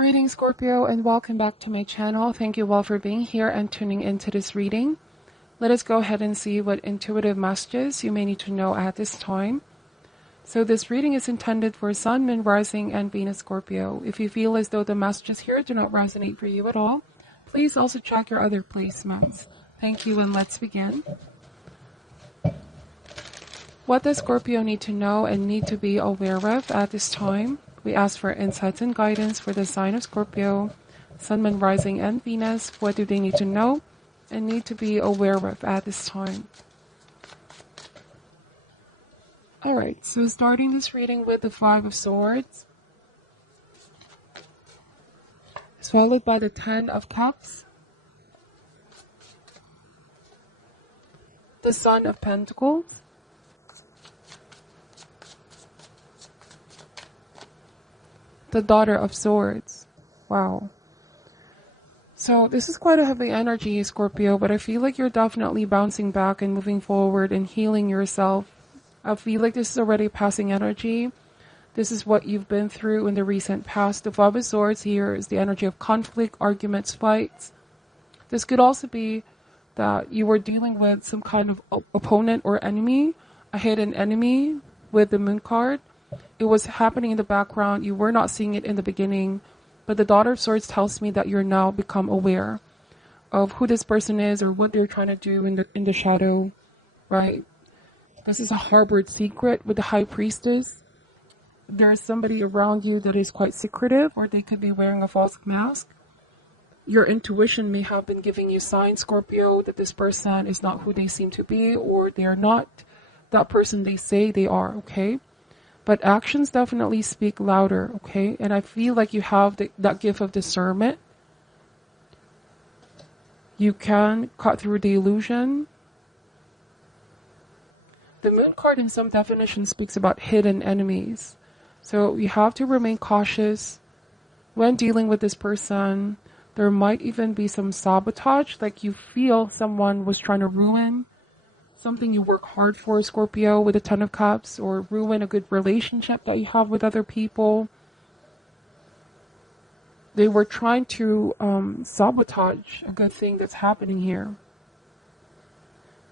Greetings, Scorpio, and welcome back to my channel. Thank you all for being here and tuning into this reading. Let us go ahead and see what intuitive messages you may need to know at this time. So this reading is intended for Sun, Moon, Rising, and Venus Scorpio. If you feel as though the messages here do not resonate for you at all, please also check your other placements. Thank you, and let's begin. What does Scorpio need to know and need to be aware of at this time? We ask for insights and guidance for the sign of Scorpio, Sun, Moon, Rising, and Venus. What do they need to know and need to be aware of at this time? Alright, so starting this reading with the Five of Swords, it's followed by the Ten of Cups, the Son of Pentacles, the Daughter of Swords. Wow. So this is quite a heavy energy, Scorpio, but I feel like you're definitely bouncing back and moving forward and healing yourself. I feel like this is already passing energy. This is what you've been through in the recent past. The Five of Swords here is the energy of conflict, arguments, fights. This could also be that you were dealing with some kind of opponent or enemy, a hidden enemy with the Moon card. It was happening in the background. You were not seeing it in the beginning. But the Daughter of Swords tells me that you're now become aware of who this person is or what they're trying to do in the shadow, right? This is a harbored secret with the High Priestess. There's somebody around you that is quite secretive, or they could be wearing a false mask. Your intuition may have been giving you signs, Scorpio, that this person is not who they seem to be, or they are not that person they say they are, okay? But actions definitely speak louder, okay? And I feel like you have that gift of discernment. You can cut through the illusion. The Moon card in some definitions speaks about hidden enemies. So you have to remain cautious when dealing with this person. There might even be some sabotage, like you feel someone was trying to ruin something you work hard for, Scorpio, with a Ten of Cups, or ruin a good relationship that you have with other people. They were trying to sabotage a good thing that's happening here.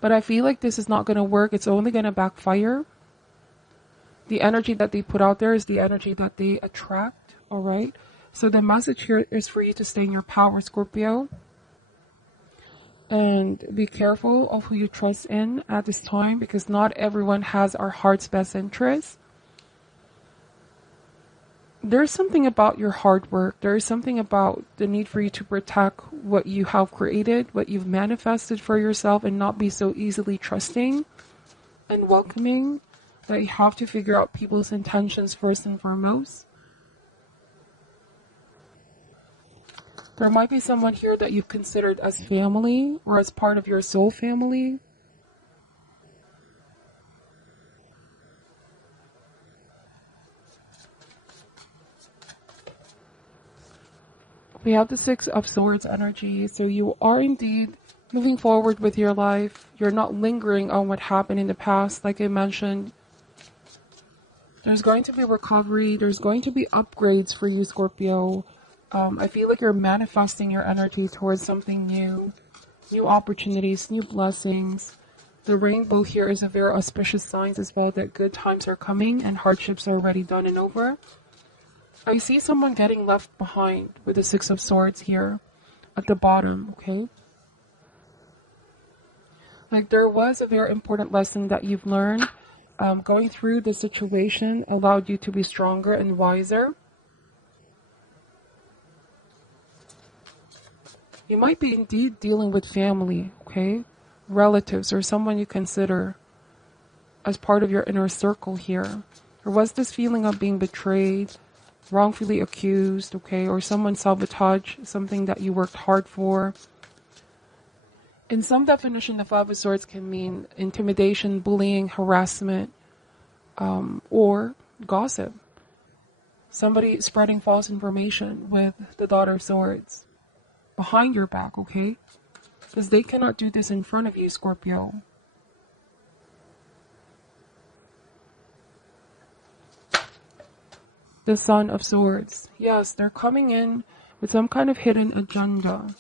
But I feel like this is not going to work. It's only going to backfire. The energy that they put out there is the energy that they attract, alright? So the message here is for you to stay in your power, Scorpio. And be careful of who you trust in at this time, because not everyone has our heart's best interest. There's something about your hard work. There's something about the need for you to protect what you have created, what you've manifested for yourself, and not be so easily trusting and welcoming, that you have to figure out people's intentions first and foremost. There might be someone here that you've considered as family or as part of your soul family. We have the Six of Swords energy. So you are indeed moving forward with your life. You're not lingering on what happened in the past. Like I mentioned, there's going to be recovery. There's going to be upgrades for you, Scorpio. I feel like you're manifesting your energy towards something new. New opportunities, new blessings. The rainbow here is a very auspicious sign as well that good times are coming and hardships are already done and over. I see someone getting left behind with the Six of Swords here at the bottom, okay? Like there was a very important lesson that you've learned. Going through the situation allowed you to be stronger and wiser. You might be indeed dealing with family, okay? Relatives or someone you consider as part of your inner circle here. There was this feeling of being betrayed, wrongfully accused, okay? Or someone sabotaged something that you worked hard for. In some definition, the Five of Swords can mean intimidation, bullying, harassment, or gossip. Somebody spreading false information with the Daughter of Swords behind your back, okay? Because they cannot do this in front of you, Scorpio. The Son of Swords. Yes, they're coming in with some kind of hidden agenda.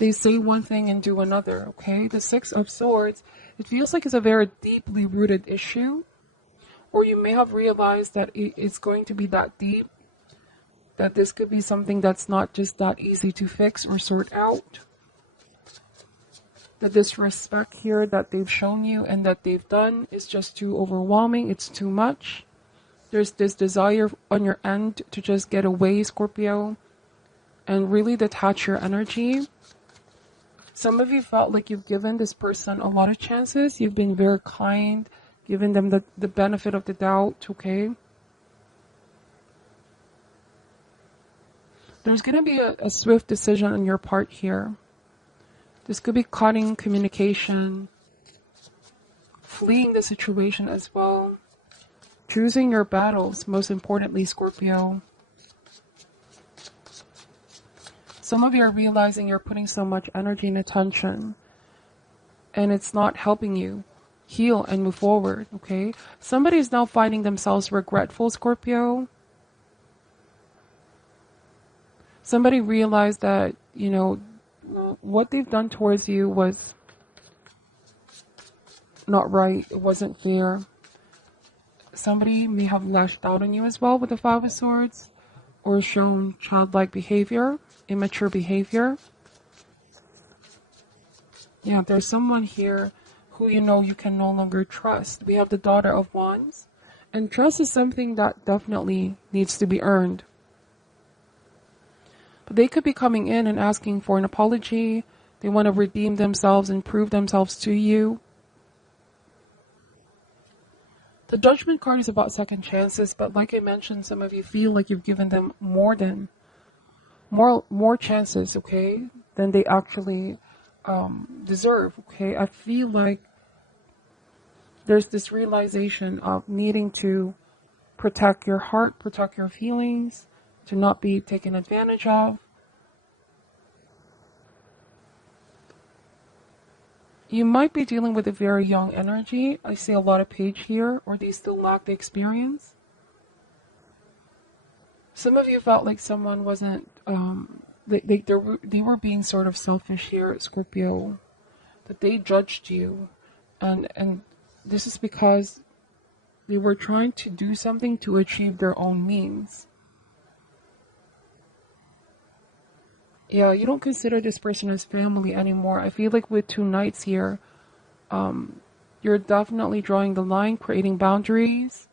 They say one thing and do another, okay? The Six of Swords, it feels like it's a very deeply rooted issue. Or you may have realized that it's going to be that deep, that this could be something that's not just that easy to fix or sort out. The disrespect here that they've shown you and that they've done is just too overwhelming. It's too much. There's this desire on your end to just get away, Scorpio, and really detach your energy. Some of you felt like you've given this person a lot of chances. You've been very kind, giving them the benefit of the doubt, okay? There's going to be a swift decision on your part here. This could be cutting communication, fleeing the situation as well, choosing your battles, most importantly, Scorpio. Some of you are realizing you're putting so much energy and attention, and it's not helping you heal and move forward, okay? Somebody is now finding themselves regretful, Scorpio. Somebody realized that, you know, what they've done towards you was not right. It wasn't fair. Somebody may have lashed out on you as well with the Five of Swords, or shown childlike behavior, immature behavior. Yeah, there's someone here who you know you can no longer trust. We have the Daughter of Wands, and trust is something that definitely needs to be earned. But they could be coming in and asking for an apology. They want to redeem themselves and prove themselves to you. The Judgment card is about second chances, but like I mentioned, some of you feel like you've given them more chances, okay, than they actually deserve, okay? I feel like there's this realization of needing to protect your heart, protect your feelings, to not be taken advantage of. You might be dealing with a very young energy. I see a lot of page here, or they still lack the experience. Some of you felt like someone wasn't, they were being sort of selfish here, Scorpio, that they judged you. And this is because they were trying to do something to achieve their own means. Yeah, you don't consider this person as family anymore. I feel like with two knights here, you're definitely drawing the line, creating boundaries.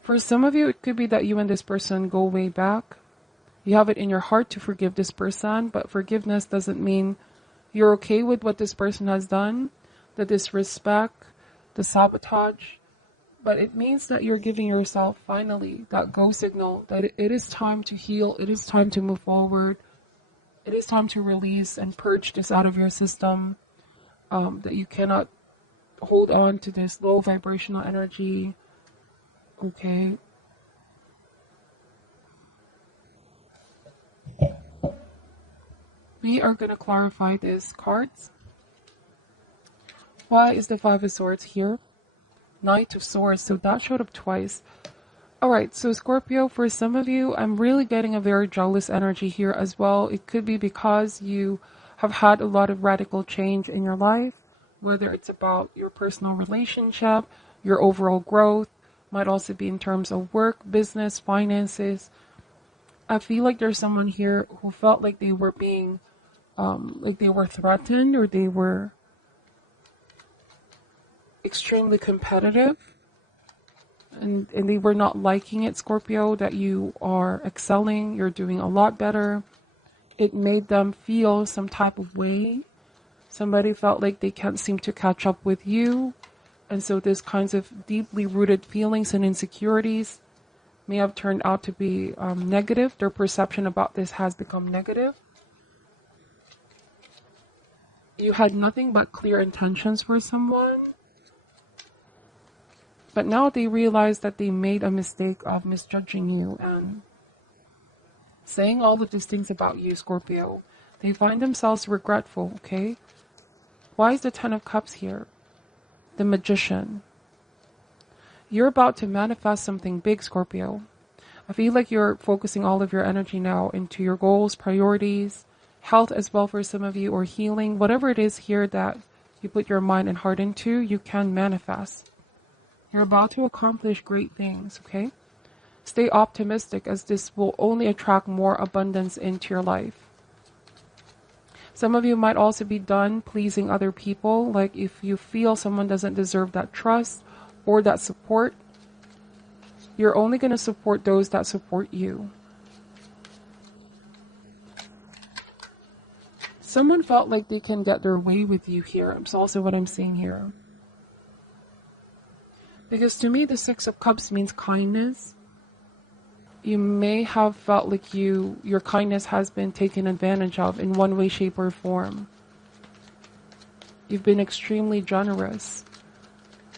For some of you, it could be that you and this person go way back. You have it in your heart to forgive this person, but forgiveness doesn't mean you're okay with what this person has done, the disrespect, the sabotage. But it means that you're giving yourself finally that go signal that it is time to heal, it is time to move forward, it is time to release and purge this out of your system, that you cannot hold on to this low vibrational energy, okay? We are going to clarify these cards. Why is the Five of Swords here? Knight of Swords, so that showed up twice. Alright, so Scorpio, for some of you, I'm really getting a very jealous energy here as well. It could be because you have had a lot of radical change in your life, whether it's about your personal relationship, your overall growth, might also be in terms of work, business, finances. I feel like there's someone here who felt like they were being, like they were threatened, or they were extremely competitive, and they were not liking it, Scorpio, that you are excelling, you're doing a lot better. It made them feel some type of way. Somebody felt like they can't seem to catch up with you, and so this kinds of deeply rooted feelings and insecurities may have turned out to be negative. Their perception about this has become negative. You had nothing but clear intentions for someone, but now they realize that they made a mistake of misjudging you and saying all of these things about you, Scorpio. They find themselves regretful, okay? Why is the Ten of Cups here? The Magician. You're about to manifest something big, Scorpio. I feel like you're focusing all of your energy now into your goals, priorities, health as well for some of you, or healing. Whatever it is here that you put your mind and heart into, you can manifest. You're about to accomplish great things, okay? Stay optimistic, as this will only attract more abundance into your life. Some of you might also be done pleasing other people. Like if you feel someone doesn't deserve that trust or that support, you're only going to support those that support you. Someone felt like they can get their way with you here. It's also what I'm seeing here. Because to me, the Six of Cups means kindness. You may have felt like your kindness has been taken advantage of in one way, shape, or form. You've been extremely generous.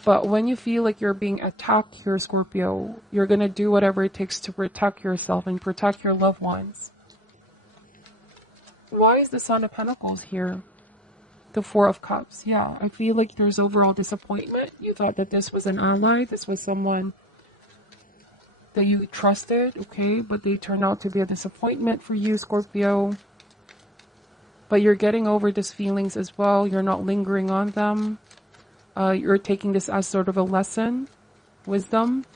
But when you feel like you're being attacked here, Scorpio, you're going to do whatever it takes to protect yourself and protect your loved ones. Why is the Son of Pentacles here? The Four of Cups. Yeah, I feel like there's overall disappointment. You thought that this was an ally. This was someone that you trusted, okay? But they turned out to be a disappointment for you, Scorpio. But you're getting over these feelings as well. You're not lingering on them. You're taking this as sort of a lesson, wisdom.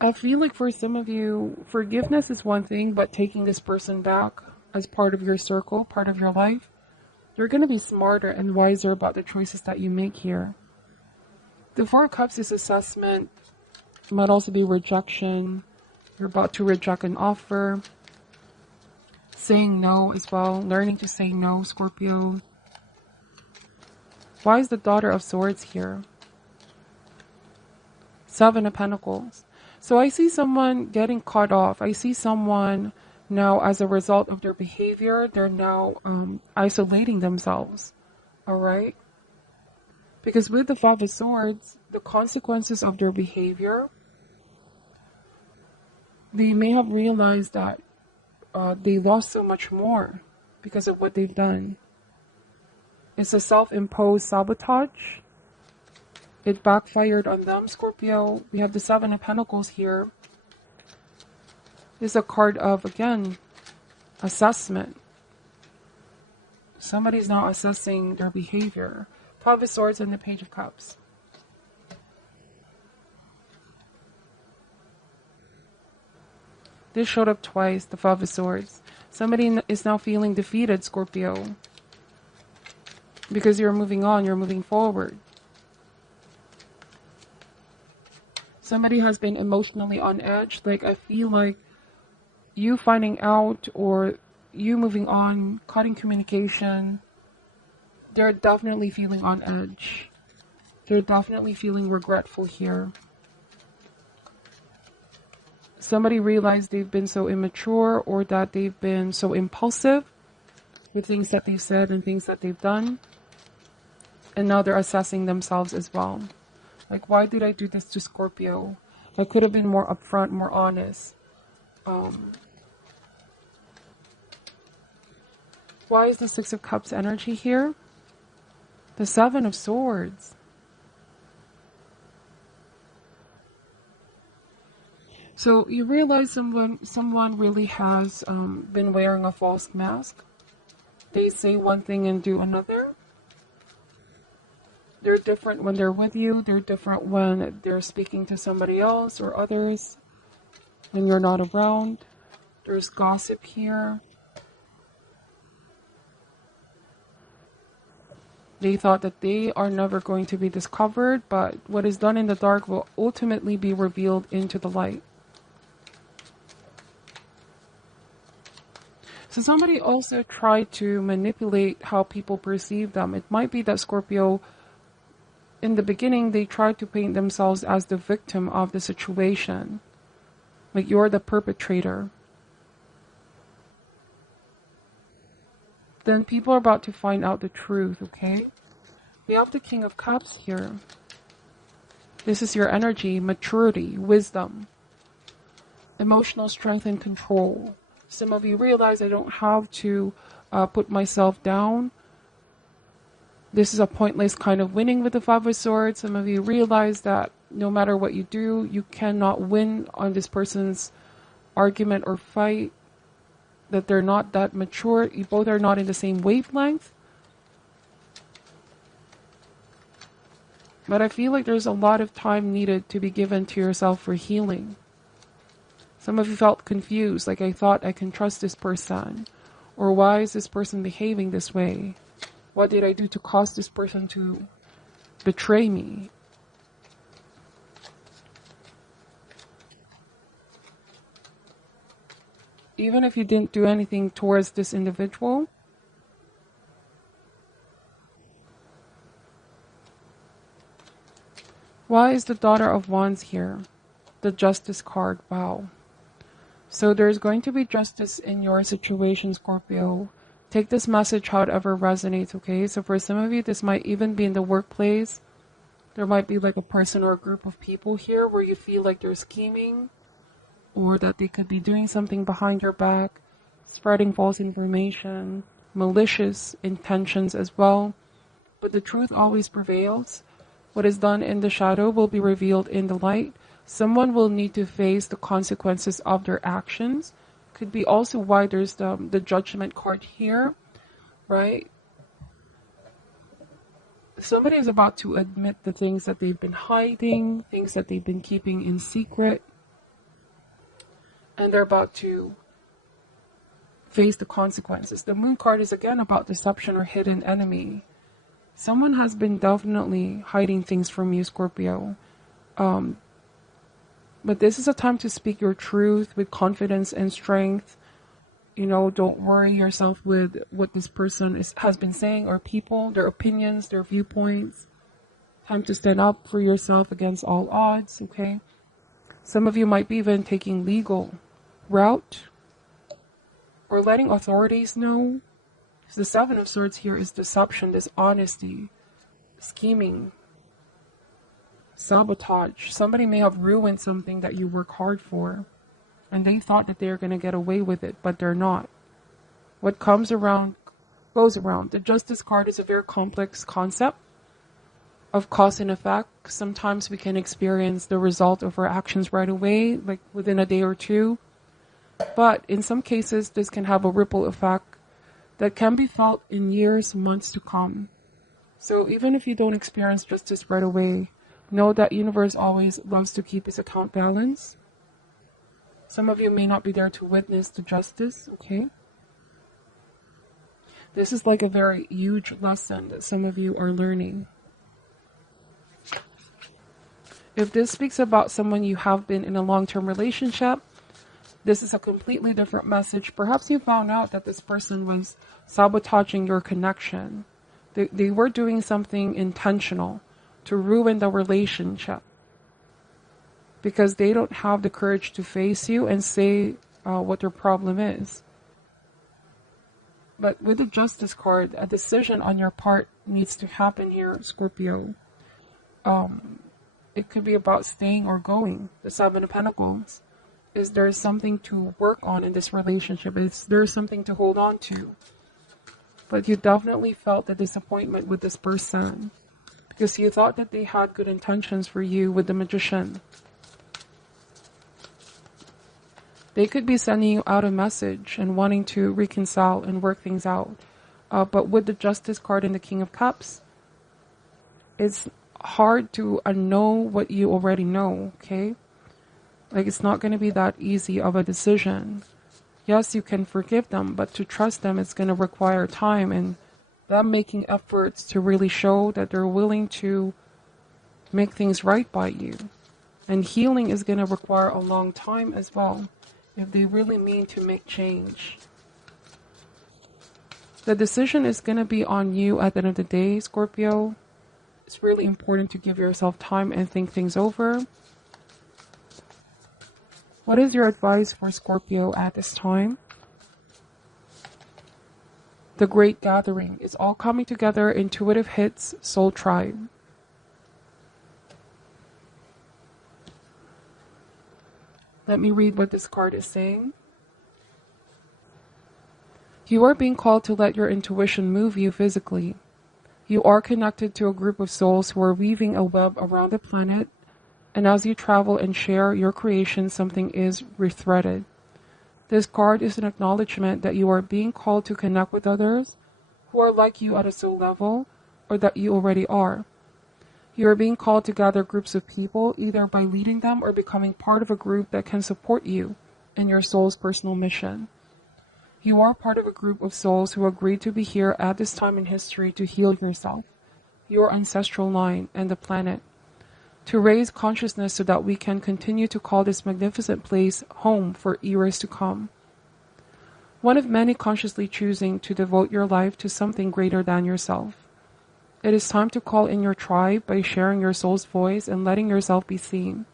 I feel like for some of you, forgiveness is one thing, but taking this person back as part of your circle, part of your life, you're going to be smarter and wiser about the choices that you make here. The Four of Cups is assessment. It might also be rejection. You're about to reject an offer. Saying no as well. Learning to say no, Scorpio. Why is the Daughter of Swords here? Seven of Pentacles. So I see someone getting cut off. I see someone now, as a result of their behavior, they're now isolating themselves. Alright? Because with the Five of Swords, the consequences of their behavior, they may have realized that they lost so much more because of what they've done. It's a self-imposed sabotage. It backfired on them, Scorpio. We have the Seven of Pentacles here. It's a card of, again, assessment. Somebody's now assessing their behavior. Five of Swords and the Page of Cups. This showed up twice, the Five of Swords. Somebody is now feeling defeated, Scorpio. Because you're moving on, you're moving forward. Somebody has been emotionally on edge. Like, I feel like you finding out or you moving on, cutting communication, they're definitely feeling on edge. They're definitely feeling regretful here. Somebody realized they've been so immature or that they've been so impulsive with things that they've said and things that they've done. And now they're assessing themselves as well. Like, why did I do this to Scorpio? I could have been more upfront, more honest. Why is the Six of Cups energy here? The Seven of Swords. So you realize someone really has been wearing a false mask. They say one thing and do another. They're different when they're with you. They're different when they're speaking to somebody else or others. When you're not around. There's gossip here. They thought that they are never going to be discovered, but what is done in the dark will ultimately be revealed into the light. So somebody also tried to manipulate how people perceive them. It might be that Scorpio, in the beginning, they tried to paint themselves as the victim of the situation. Like you're the perpetrator. Then people are about to find out the truth, okay? We have the King of Cups here. This is your energy, maturity, wisdom, emotional strength and control. Some of you realize I don't have to put myself down. This is a pointless kind of winning with the Five of Swords. Some of you realize that no matter what you do, you cannot win on this person's argument or fight, that they're not that mature. You both are not in the same wavelength. But I feel like there's a lot of time needed to be given to yourself for healing. Some of you felt confused, like I thought I can trust this person. Or why is this person behaving this way? What did I do to cause this person to betray me? Even if you didn't do anything towards this individual, why is the Daughter of Wands here? The Justice card, wow. So there's going to be justice in your situation, Scorpio. Take this message however resonates, okay? So for some of you, this might even be in the workplace. There might be like a person or a group of people here where you feel like they're scheming, or that they could be doing something behind your back, spreading false information, malicious intentions as well. But the truth always prevails. What is done in the shadow will be revealed in the light. Someone will need to face the consequences of their actions. Could be also why there's the judgment card here, right? Somebody is about to admit the things that they've been hiding, things that they've been keeping in secret, and they're about to face the consequences. The Moon card is again about deception or hidden enemy. Someone has been definitely hiding things from you, Scorpio. But this is a time to speak your truth with confidence and strength. You know, don't worry yourself with what this person has been saying, or people, their opinions, their viewpoints. Time to stand up for yourself against all odds, okay? Some of you might be even taking legal route or letting authorities know. The Seven of Swords here is deception, dishonesty, scheming, sabotage. Somebody may have ruined something that you work hard for, and they thought that they're going to get away with it, but they're not. What comes around goes around. The Justice card is a very complex concept of cause and effect. Sometimes we can experience the result of our actions right away, like within a day or two. But in some cases, this can have a ripple effect that can be felt in years, months to come. So even if you don't experience justice right away, know that universe always loves to keep its account balance. Some of you may not be there to witness the justice, okay? This is like a very huge lesson that some of you are learning. If this speaks about someone you have been in a long-term relationship, this is a completely different message. Perhaps you found out that this person was sabotaging your connection. They were doing something intentional to ruin the relationship because they don't have the courage to face you and say what their problem is. But with the Justice card, a decision on your part needs to happen here, Scorpio. It could be about staying or going. The Seven of Pentacles. Is there something to work on in this relationship? Is there something to hold on to? But you definitely felt the disappointment with this person because you thought that they had good intentions for you with the Magician. They could be sending you out a message and wanting to reconcile and work things out. But with the Justice card and the King of Cups, it's hard to know what you already know, okay? Like, it's not going to be that easy of a decision. Yes, you can forgive them, but to trust them, it's going to require time and them making efforts to really show that they're willing to make things right by you. And healing is going to require a long time as well, if they really mean to make change. The decision is going to be on you at the end of the day, Scorpio. It's really important to give yourself time and think things over. What is your advice for Scorpio at this time? The Great Gathering is all coming together. Intuitive hits, Soul Tribe. Let me read what this card is saying. You are being called to let your intuition move you physically. You are connected to a group of souls who are weaving a web around the planet, and as you travel and share your creation, something is rethreaded. This card is an acknowledgement that you are being called to connect with others who are like you at a soul level, or that you already are. You are being called to gather groups of people, either by leading them or becoming part of a group that can support you in your soul's personal mission. You are part of a group of souls who agreed to be here at this time in history to heal yourself, your ancestral line, and the planet, to raise consciousness so that we can continue to call this magnificent place home for eras to come. One of many consciously choosing to devote your life to something greater than yourself. It is time to call in your tribe by sharing your soul's voice and letting yourself be seen.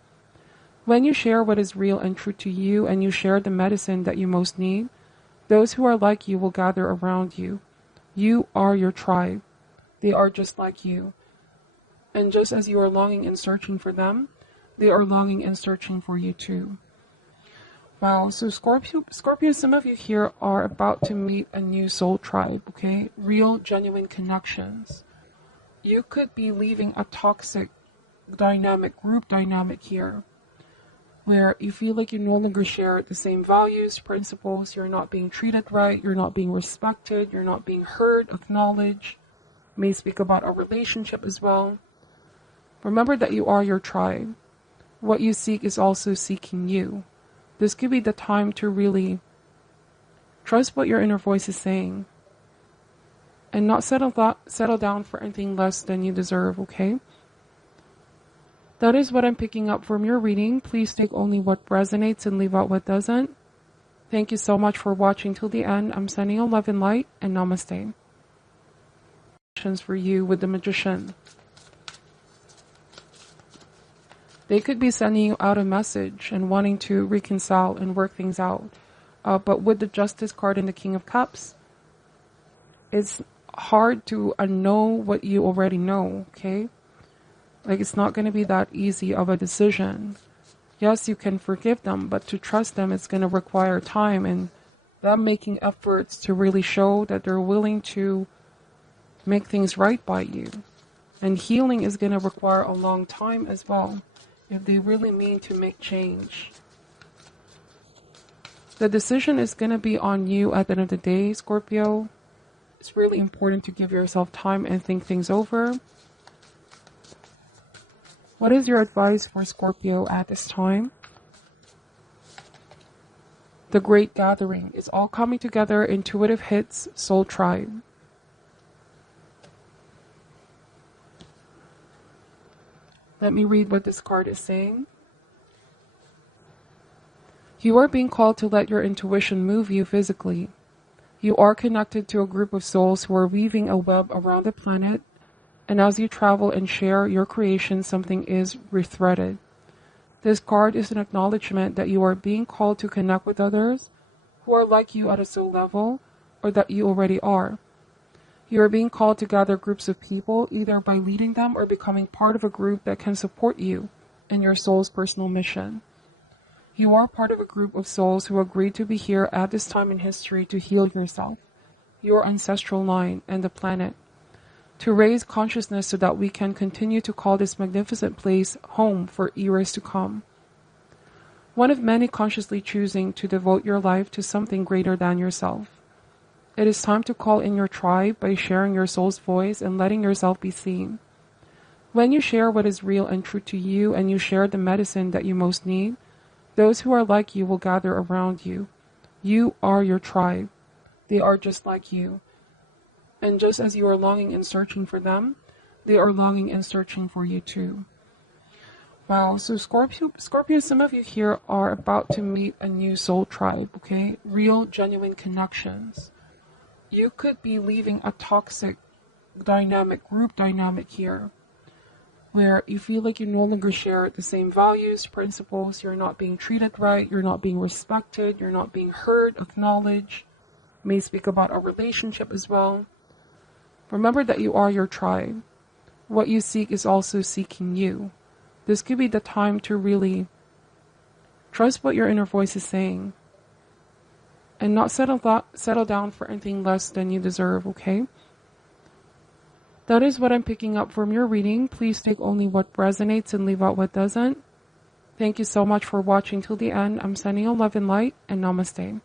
When you share what is real and true to you, and you share the medicine that you most need, those who are like you will gather around you. You are your tribe. They are just like you. And just as you are longing and searching for them, they are longing and searching for you too. Wow, so Scorpio, some of you here are about to meet a new soul tribe, okay? Real, genuine connections. You could be leaving a toxic group dynamic here, where you feel like you no longer share the same values, principles, you're not being treated right, you're not being respected, you're not being heard, acknowledged. May speak about a relationship as well. Remember that you are your tribe. What you seek is also seeking you. This could be the time to really trust what your inner voice is saying and not settle down for anything less than you deserve, okay? That is what I'm picking up from your reading. Please take only what resonates and leave out what doesn't. Thank you so much for watching till the end. I'm sending you love and light, and namaste. For you with the Magician. They could be sending you out a message and wanting to reconcile and work things out. But with the Justice card and the King of Cups, it's hard to know what you already know, okay? Like, it's not going to be that easy of a decision. Yes, you can forgive them, but to trust them, it's going to require time and them making efforts to really show that they're willing to make things right by you. And healing is going to require a long time as well, if they really mean to make change. The decision is going to be on you at the end of the day, Scorpio. It's really important to give yourself time and think things over. What is your advice for Scorpio at this time? The Great Gathering is all coming together. Intuitive hits, Soul Tribe. Let me read what this card is saying. You are being called to let your intuition move you physically. You are connected to a group of souls who are weaving a web around the planet, and as you travel and share your creation, something is rethreaded. This card is an acknowledgement that you are being called to connect with others who are like you at a soul level, or that you already are. You are being called to gather groups of people, either by leading them or becoming part of a group that can support you in your soul's personal mission. You are part of a group of souls who agreed to be here at this time in history to heal yourself, your ancestral line, and the planet, to raise consciousness so that we can continue to call this magnificent place home for eras to come. One of many consciously choosing to devote your life to something greater than yourself. It is time to call in your tribe by sharing your soul's voice and letting yourself be seen. When you share what is real and true to you, and you share the medicine that you most need, those who are like you will gather around you. You are your tribe. They are just like you. And just as you are longing and searching for them, they are longing and searching for you too. Wow, so Scorpio, some of you here are about to meet a new soul tribe, okay? Real, genuine connections. You could be leaving a toxic group dynamic here, where you feel like you no longer share the same values, principles, you're not being treated right, you're not being respected, you're not being heard, acknowledged. May speak about a relationship as well. Remember that you are your tribe. What you seek is also seeking you. This could be the time to really trust what your inner voice is saying and not settle down for anything less than you deserve, okay? That is what I'm picking up from your reading. Please take only what resonates and leave out what doesn't. Thank you so much for watching till the end. I'm sending you love and light, and namaste.